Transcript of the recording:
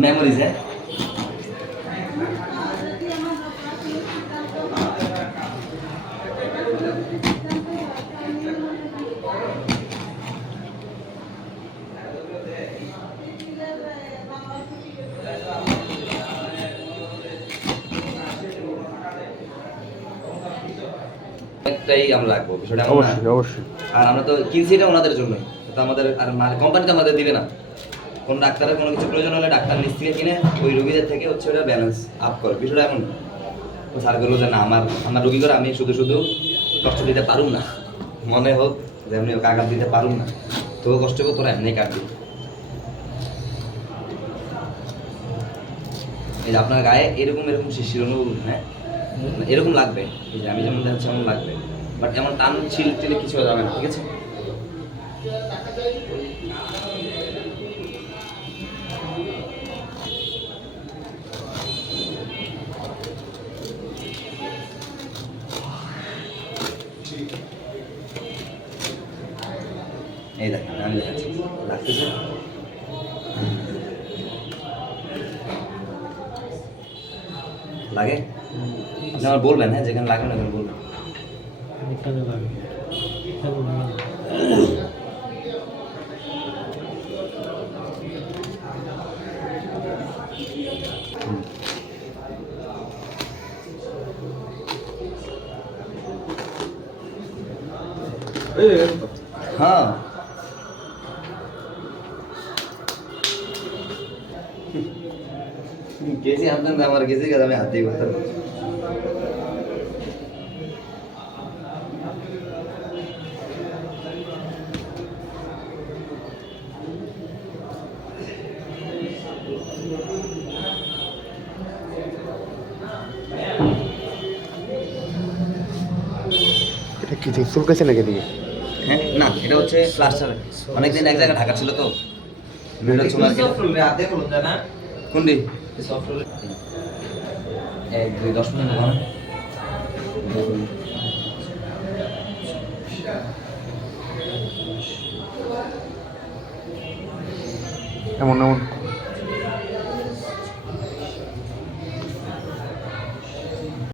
Memories হ্যাঁ eh? একটাই আমরা রাখব বিষয়টা অবশ্যই অবশ্যই। আর আমরা তো কিনছি এটা ওনাদের জন্যই। তো আমাদের আর কোম্পানি তো আমাদের দিবে না। কোন ডাক্তারের কোনো কিছু প্রয়োজন হলে ডাক্তার থেকে কিনে ওই রোগীদের থেকে হচ্ছে ওটা ব্যালেন্স আপ করে। বিষয়টা এমন। তো স্যার বলল যে না আমার আমার রোগী করে আমি শুধু শুধু কষ্ট দিতে পারুম না। মনে হোক যে এমনি ওকে আঘাত দিতে পারুম না। তো কষ্ট হোক তোরা এমনি কাটবি। এই যে আপনার গায়ে এরকম এরকম শিশির অনুভব হ্যাঁ? এরকম লাগবে, এই যে আমি যেমন দেখাচ্ছি এমন লাগবে। বাট এমন টান ছিল টিলে কিছু যাবে না, ঠিক আছে? এই দেখেন, আমি দেখাচ্ছি। লাগতেছে লাগে? আপনি আমার বলবেন হ্যাঁ যেখানে লাগে না বলবেন। হ্যাঁ। কেসি হাত আমার কেসি কাজ আমি হাত দিয়ে করতাম এটা কি ঠিক চুলকাছে নাকি দিকে হ্যাঁ না এটা হচ্ছে প্লাস্টার অনেকদিন এক জায়গায় ঢাকা ছিল তো এটা মার্কেট এক দুই দশ মিনিট হবে এমন এমন।